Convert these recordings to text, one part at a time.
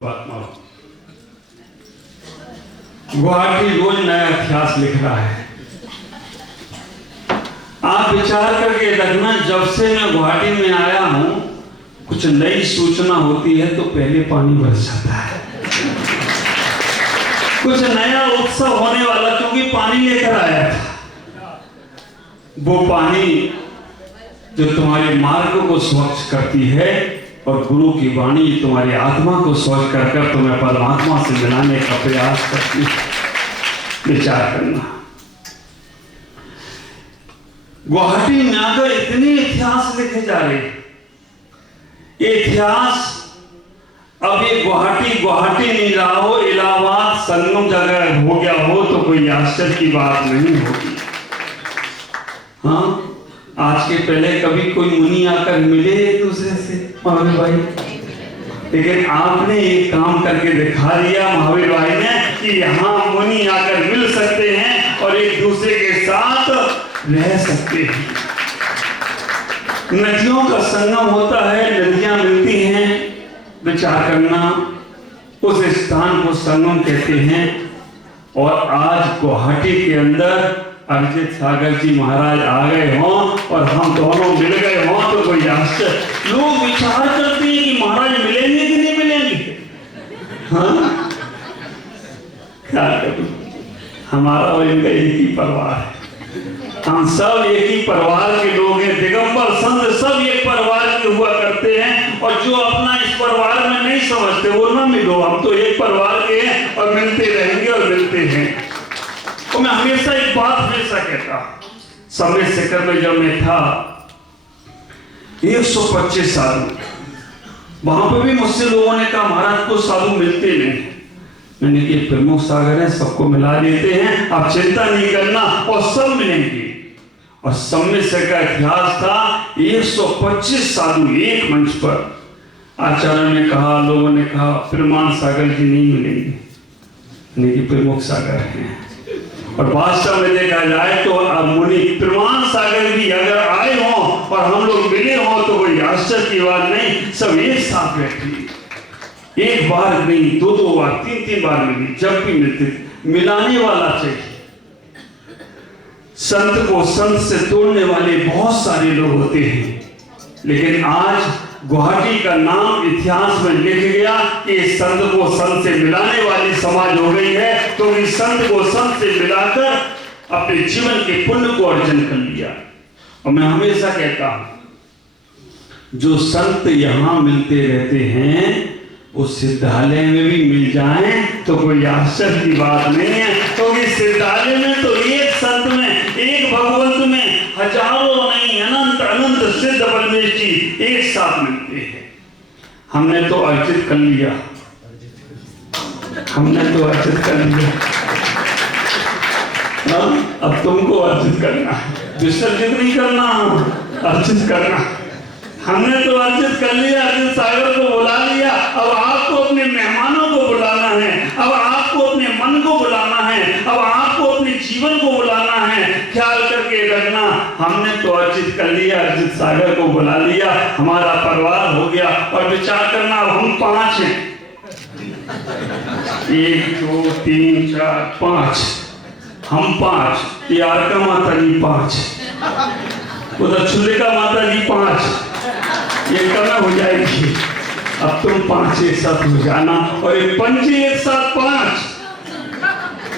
गुवाहाटी रोज नया इतिहास लिख रहा है। आप विचार करके रखना, जब से मैं गुवाहाटी में आया हूं कुछ नई सूचना होती है तो पहले पानी बरस जाता है। कुछ नया उत्सव होने वाला, क्योंकि पानी लेकर आया था। वो पानी जो तुम्हारे मार्ग को स्वच्छ करती है और गुरु की वाणी तुम्हारी आत्मा को स्वच्छ कर कर तुम्हें परमात्मा से मिलाने का प्रयास करती है। विचार करना, गुवाहाटी में आकर इतने इतिहास लिखे जा रहे। ये इतिहास अब ये गुवाहाटी नहीं रहा हो, इलाहाबाद संगम जगह हो गया हो तो कोई आश्चर्य की बात नहीं होगी। हाँ, आज के पहले कभी कोई मुनि आकर मिले एक दूसरे से महावीर भाई, लेकिन आपने एक काम करके दिखा दिया महावीर भाई ने कि यहाँ मुनि आकर मिल सकते हैं और एक दूसरे के साथ रह सकते हैं। नदियों का संगम होता है, नदियां मिलती हैं। विचार करना, उस स्थान को संगम कहते हैं। और आज गुवाहाटी के अंदर अरिजीत सागर जी महाराज आ गए हों और हम दोनों मिल गए हों तो कोई आश्चर्य। लोग विचार करते हैं कि महाराज मिलेंगे कि नहीं मिलेंगे। हाँ, क्या करूं, हमारा और इनका एक ही परिवार है। हम सब एक ही परिवार के लोग हैं। दिगंबर संत सब एक परिवार के हुआ करते हैं, और जो अपना इस परिवार में नहीं समझते वो ना मिलो। हम तो एक परिवार के हैं और मिलते रहेंगे और मिलते हैं। तो मैं हमेशा एक बात हमेशा कहता, समय शिखर में जब मैं था 125 साल, वहां पर भी मुझसे लोगों ने कहा महाराज को साधु मिलते नहीं। मैंने कहा प्रमुख सागर है, सबको मिला देते हैं, आप चिंता नहीं करना और सब मिलेंगे। और समय शिखर का इतिहास था 125 साधु एक मंच पर। आचार्य ने कहा, लोगों ने कहा प्रमाण सागर जी नहीं मिलेंगे, नहीं प्रमुख सागर हैं। और वास्तव में देखा जाए तो अब मुनि प्रमाण सागर भी अगर आए हों और हम लोग मिले हों तो कोई आश्चर्य की बात नहीं। सब एक साथ बैठे, एक बार नहीं, दो बार, तीन बार मिली। जब भी मिलते मिलाने वाला चाहिए। संत को संत से तोड़ने वाले बहुत सारे लोग होते हैं, लेकिन आज गुवाहाटी का नाम इतिहास में लिख गया कि संत को संत से मिलाने वाली समाज हो गई है। तो इस संत को संत से मिलाकर अपने जीवन के पुण्य को अर्जन कर लिया। और मैं हमेशा कहता हूं, जो संत यहां मिलते रहते हैं वो सिद्धालय में भी मिल जाएं तो कोई आश्चर्य की बात नहीं है, क्योंकि सिद्धालय में तो एक संत में, एक भगवंत में हजारों नहीं अनंत अनंत सिद्ध परमेश जी एक साथ मिलते हैं। हमने तो अर्जित कर लिया, हमने तो अर्जित कर लिया। अब तुमको अर्जित करना है, विसर्जित नहीं करना, अर्जित करना। हमने तो अर्जित कर लिया, अर्जित सागर को बुला लिया। अब आपको अपने मेहमानों को बुलाना है, अब आपको अपने मन को बुलाना है, अब आपको अपने जीवन को बुलाना है। ख्याल करके रखना, हमने तो अर्जित कर लिया, अर्जित सागर को बुला लिया, हमारा परिवार हो गया। और विचार करना, अब हम 5 हैं, 1 2 3 4 5, हम 5। ये आरका माता जी 5, उधर छुलिका माता जी 5, ये कम हो जाएगी। अब तुम 5 एक साथ हो जाना, और ये पंची एक साथ 5,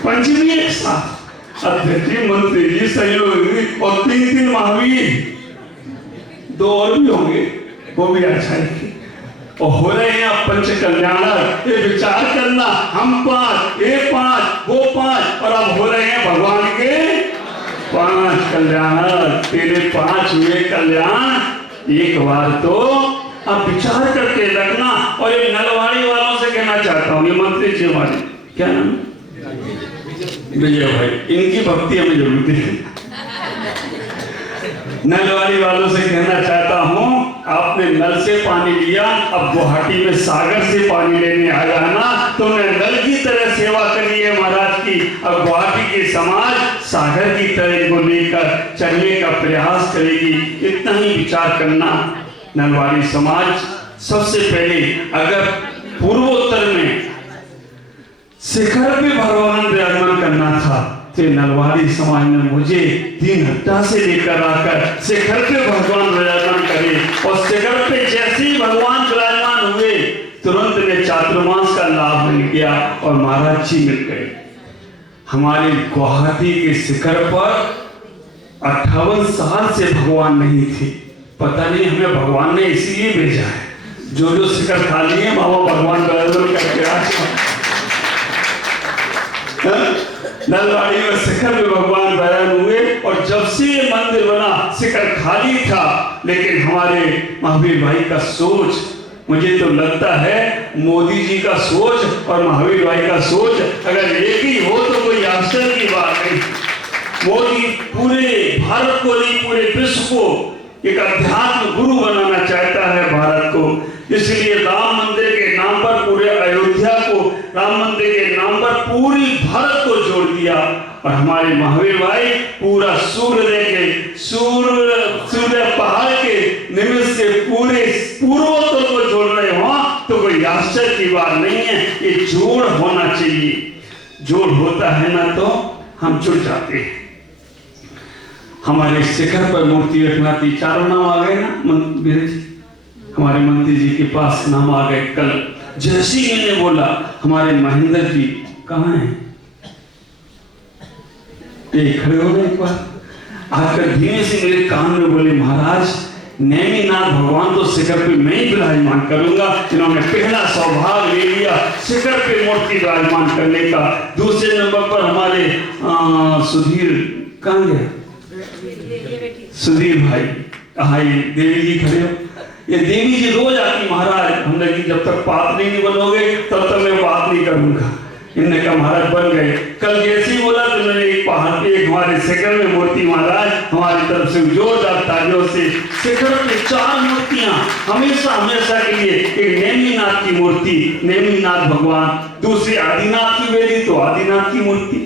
पंचमी एक साथ, अध्यक्ष जी, मंत्री जी, सहयोगी और 3 महावीर, 2 और भी होंगे, वो भी अच्छा है। और हो रहे हैं अब पंच कल्याणक। ये विचार करना, हम 5, ये 5, वो 5, और अब हो रहे हैं भगवान के 5 कल्याणक। तेरे 5 हुए कल्याण एक बार तो। अब विचार करके रखना। और ये नलवाड़ी वालों से कहना चाहता हूँ, ये मंत्री जी हमारे, क्या नाम, विजय भाई, इनकी भक्ति हमें जरूरत है। नलवाड़ी वालों से कहना चाहता हूँ, आपने नल से पानी लिया, अब गुवाहाटी में सागर से पानी लेने आ जाना। तुमने नल की तरह सेवा करी है महाराज की, अब गुवाहाटी के समाज सागर की तरह को लेकर चलने का प्रयास करेगी। इतना ही विचार करना। नलवाड़ी समाज सबसे पहले अगर पूर्वोत्तर में शिखर पे भगवान विराजमान करना था, तो नलवाड़ी समाज में मुझे 3 हफ्ता से लेकर आकर शिखर पे भगवान विराजमान करे, और शिखर पे जैसे ही भगवान विराजमान हुए तुरंत में चातुर्मास का लाभ मिल गया और महाराज जी मिल गए। हमारे गुवाहाटी के शिखर पर 58 साल से भगवान नहीं थे। पता नहीं हमें भगवान ने इसलिए भेजा है, जो शिखर खाली है बाबा भगवान विराजमान करके आज नलवाड़ी में शिखर में भगवान विराजमान हुए। और जब से ये मंदिर बना शिखर खाली था, लेकिन हमारे महावीर भाई का सोच, मुझे तो लगता है मोदी जी का सोच और महावीर भाई का सोच अगर एक ही हो तो कोई आश्चर्य की बात नहीं। मोदी पूरे भारत को नहीं, पूरे विश्व को एक अध्यात्म गुरु बनाना चाहता है भारत को। इसलिए राम मंदिर के नाम पर पूरे अयोध्या को, राम मंदिर के नाम पर पूरी भारत को जोड़ दिया। और हमारे महावीर भाई पूरा सूर्य पहाड़ के निमित्त से पूरे पूर्वोत्तर को जोड़ रहे हो, तो कोई आश्चर्य की बात नहीं है। ये जोड़ होना चाहिए, जोड़ होता है ना तो हम जुड़ जाते हैं। हमारे शिखर पर मूर्ति रखना थी, चारों नाम आ गए ना हमारे मंत्री जी के पास नाम आ गए। कल जैसे ही मैंने बोला हमारे महेंद्र जी कहाँ हैं, ये खड़े हो गए। एक बार आकर धीमे से मेरे कान में बोले, महाराज नेमिनाथ भगवान तो शिखर पे मैं ही विराजमान करूंगा। इन्होंने पहला सौभाग्य ले लिया शिखर पे मूर्ति विराजमान करने का। दूसरे नंबर पर हमारे सुधीर कहाँ गया, सुधीर भाई, हाँ ये देवी जी खड़े हो। ये देवी जी रोज आती, महाराज हमने कि जब तक पात्री नहीं बनोगे तब तक मैं बात नहीं करूंगा। इनने कहा महाराज बन गए। कल जैसे ही बोला तो मैंने एक पहाड़ पे एक हमारे शिखर में मूर्ति महाराज हमारी तरफ से जोरदार तालियों से शिखर पे 4 मूर्तियां हमेशा हमेशा के लिए, एक नेमिनाथ की मूर्ति, नेमिनाथ भगवान, दूसरी आदिनाथ की वेदी तो आदिनाथ की मूर्ति,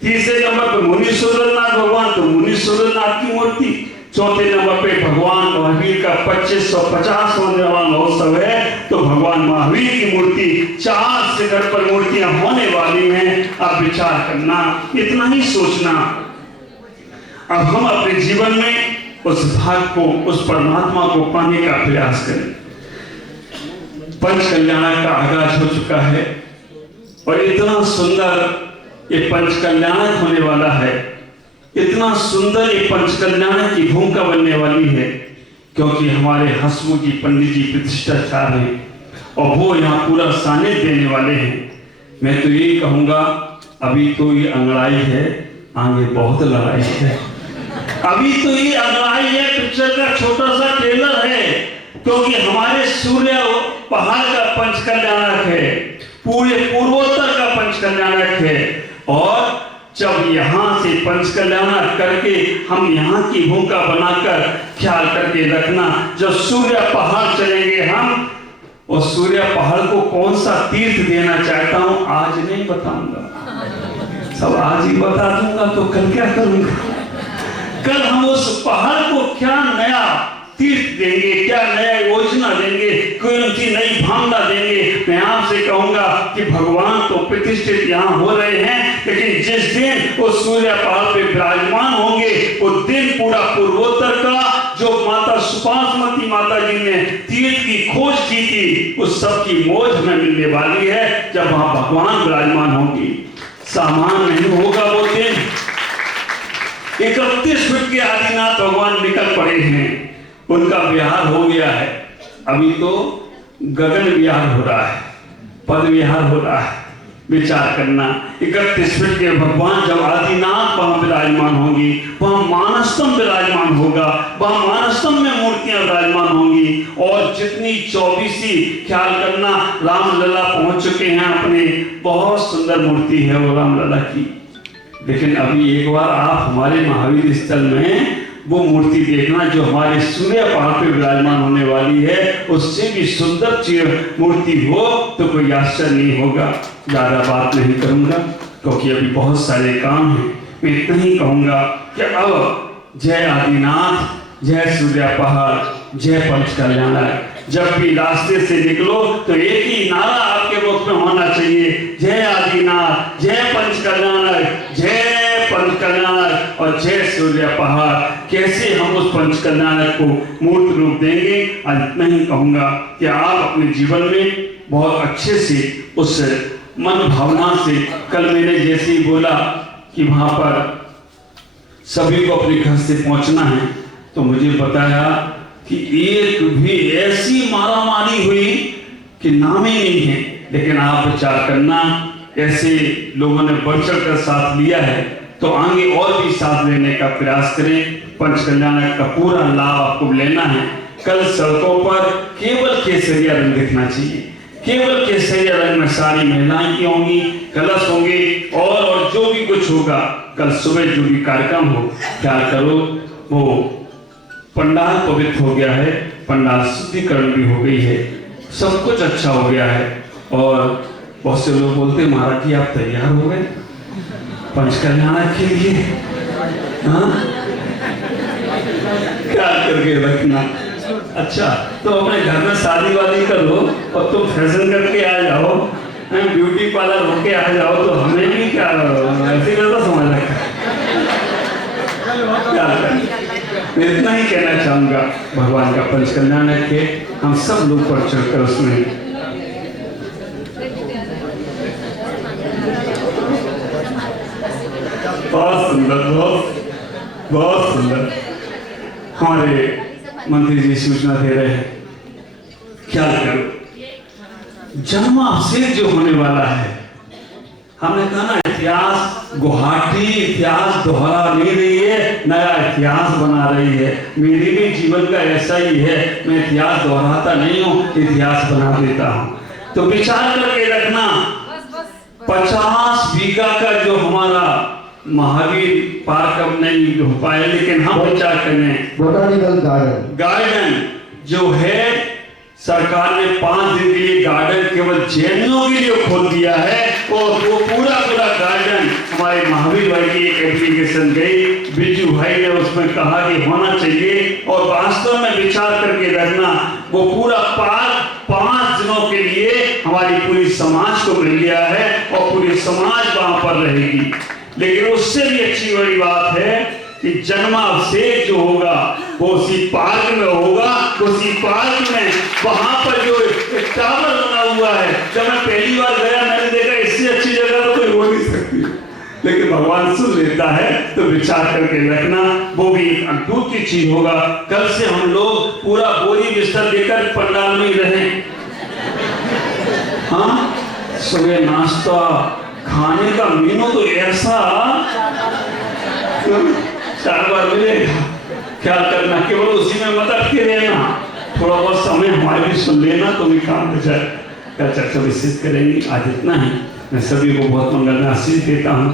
तीसरे नंबर पर मुनीश्वरनाथ भगवान तो मुनीश्वरनाथ की मूर्ति, चौथे नंबर पे भगवान महावीर का 2550वां महोत्सव है तो भगवान महावीर की मूर्ति। 4 शिखर पर मूर्तियां होने वाली हैं। आप विचार करना, इतना ही सोचना। अब हम अपने जीवन में उस भाग को, उस परमात्मा को पाने का प्रयास करें। पंच कल्याण का आगाज हो चुका है और इतना सुंदर ये पंच कल्याण होने वाला है, इतना सुंदर ये पंच कल्याण की भूमिका बनने वाली है, क्योंकि हमारे हसमुख जी पंडित जी प्रतिष्ठाचार हैं और वो यहाँ पूरा सानिध्य देने वाले हैं। मैं तो यही कहूँगा, अभी तो ये अंगड़ाई है, आगे बहुत लड़ाई है। अभी तो ये अंगड़ाई है, पिक्चर का छोटा सा ट्रेलर है, क्योंकि हमारे सूर्य पहाड़ का पंच कल्याणक है, पूरे पूर्वोत्तर का पंच कल्याणक है। और जब यहाँ से पंच कल्याण करके हम यहाँ की भूमिका बनाकर ख्याल करके रखना, जब सूर्य पहाड़ चलेंगे हम, और सूर्य पहाड़ को कौन सा तीर्थ देना चाहता हूँ आज नहीं बताऊंगा, सब आज ही बता दूंगा तो कल क्या करूंगा। कल हम उस पहाड़ को क्या नया तीर्थ देंगे, क्या नया योजना देंगे, कौन सी नई भावना देंगे। मैं आपसे कहूंगा कि भगवान तो प्रतिष्ठित यहाँ हो रहे हैं, लेकिन जिस दिन वो सूर्य पहाड़ पे विराजमान होंगे वो दिन पूरा पूर्वोत्तर का जो माता सुपासमती माता जी ने तीर्थ की खोज की थी उस सब की मौज हमें मिलने वाली है जब वहां भगवान विराजमान होंगी। सामान नहीं होगा वो दिन। 31 फीट के आदिनाथ भगवान निकल पड़े हैं, उनका विहार हो गया है। अभी तो गगन विहार हो रहा है, पद विहार हो रहा है। विचार करना, 31 फीट के भगवान जब आदिनाथ वहां विराजमान होंगी, वहां मानस्तंभ विराजमान होगा, वहां मानस्तंभ में मूर्तियां विराजमान होंगी। और जितनी 24वीं ख्याल करना, रामलला पहुंच चुके हैं अपने, बहुत सुंदर मूर्ति है वो रामलला की। लेकिन अभी एक बार आप हमारे महावीर स्थल में वो मूर्ति देखना जो हमारे सूर्य पहाड़ पे विराजमान होने वाली है, उससे भी सुंदर मूर्ति हो तो कोई आश्चर्य नहीं होगा। ज्यादा बात नहीं करूंगा क्योंकि अभी बहुत सारे काम हैं। मैं इतना ही कहूंगा कि अब जय आदिनाथ, जय सूर्य पहाड़, जय पंच कल्याण। जब भी रास्ते से निकलो तो एक ही नारा आपके मुख में होना चाहिए, जय आदिनाथ, जय पंचकल्याणक, जय पंचकल्याणक और जय सूर्य पहाड़। कैसे हम उस पंचकल्याणक को मूर्त रूप देंगे, आज इतना ही कहूंगा कि आप अपने जीवन में बहुत अच्छे से उस मन भावना से, कल मैंने जैसे ही बोला कि वहां पर सभी को अपने घर से पहुंचना है, तो मुझे बताया कि एक भी ऐसी मारामारी हुई कि नाम ही नहीं है। लेकिन आप विचार करना, ऐसे लोगों ने बढ़ चढ़ कर साथ लिया है तो आगे और भी साथ लेने का प्रयास करें। पंचकल्याणक का पूरा लाभ आपको लेना है। कल सड़कों पर केवल केसरिया रंग दिखना चाहिए, केवल केसरिया रंग में सारी महिलाएं की होंगी, कलश होंगे और जो भी कुछ होगा कल सुबह जो भी कार्यक्रम हो, ख्याल करो वो पंडाल पवित्र हो गया है, पंडाल शुद्धिकरण भी हो गई है, सब कुछ अच्छा हो गया है। और बहुत से लोग बोलते महाराज जी आप तैयार हो गए पंचकल्याणक के लिए, हाँ क्या करके रखना। अच्छा तो अपने घर में शादी वादी कर लो और तुम फैशन करके आ जाओ, ब्यूटी पार्लर होके आ जाओ, तो हमें भी क्या ऐसे कैसा समझ रखा है। मैं इतना ही कहना चाहूंगा, भगवान का पंचकल्याणक के हम सब लोग पर चढ़कर उसमें बहुत सुंदर, बहुत सुंदर हमारे मंत्री जी सूचना दे रहे हैं। क्या करो जन्माभिषेक जो होने वाला है, हमने कहा ना इतिहास गुवाहाटी इतिहास दोहरा नहीं रही है, नया इतिहास बना रही है। मेरे भी जीवन का ऐसा ही है, मैं इतिहास दोहराता नहीं हूँ, इतिहास बना देता हूँ। तो विचार करके रखना 50 बीघा का जो हमारा महावीर पार्क अब नहीं हो पाए, लेकिन हम विचार करें बोटानिकल गार्डन जो है सरकार ने 5 दिन के लिए गार्डन केवल जैनियों के लिए खोल दिया है और वो पूरा गार्डन हमारे महावीर भाई की एक एप्लीकेशन गई, बिजू भाई ने उसमें कहा कि होना चाहिए और वास्तव में विचार करके रखना वो पूरा पार्क 5 दिनों के लिए हमारी पूरी समाज को मिल गया है और पूरी समाज वहां पर रहेगी। लेकिन उससे भी अच्छी बड़ी बात है कि जन्माभिषेक जो होगा वो उसी पार्क में होगा, उसी पार्क में वहां पर जो एक टावर बना हुआ है। जब मैं पहली बार गया मैंने देखा इससे अच्छी जगह तो कोई हो नहीं सकती, लेकिन भगवान सुन लेता है। तो विचार करके रखना वो भी एक अद्भुत की चीज होगा। कल से हम लोग पूरा बोरी बिस्तर देकर पंडाल में ही रहें, हाँ सुबह नाश्ता खाने का मेनू तो ऐसा 4 बार मिलेगा। ख्याल करना केवल उसी में मत अटके रहना, थोड़ा बहुत समय हमारे भी सुन लेना तो भी काम हो जाए। क्या चर्चा विशेष करेंगे, आज इतना ही। मैं सभी को बहुत मंगल आशीष देता हूँ।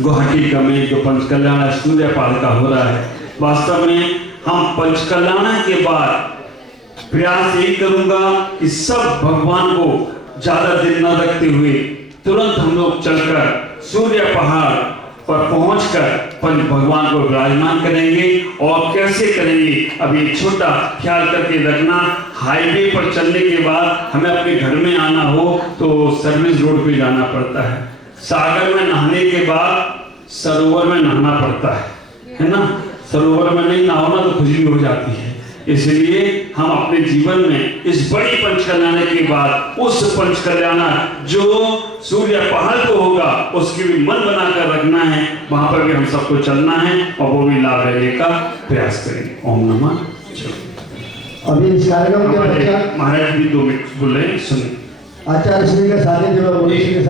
गुवाहाटी का में जो पंचकल्याण सूर्य पाल का हो रहा है, वास्तव में हम पंचकल्याण के बाद प्रयास यही करूंगा कि सब भगवान को ज्यादा दिन न रखते हुए तुरंत हम लोग चलकर सूर्य पहाड़ पर पहुंचकर पंच भगवान को विराजमान करेंगे। और कैसे करेंगे, अब एक छोटा ख्याल करके रखना, हाईवे पर चलने के बाद हमें अपने घर में आना हो तो सर्विस रोड पे जाना पड़ता है। सागर में नहाने के बाद सरोवर में नहाना पड़ता है ना। सरोवर में नहीं नहाना तो खुजली हो जाती है। इसलिए हम अपने जीवन में इस बड़ी पंचकल्याण के बाद उस पंचकल्याण जो सूर्य पहाड़ को होगा उसकी भी मन बनाकर रखना है, वहां पर भी हम सबको चलना है और वो भी लाभ लेने का प्रयास करेंगे। ओम नमः। अभी इस कार्यक्रम के महाराज भी 2 मिनट बोले, सुनिए। आचार्य श्री के साथ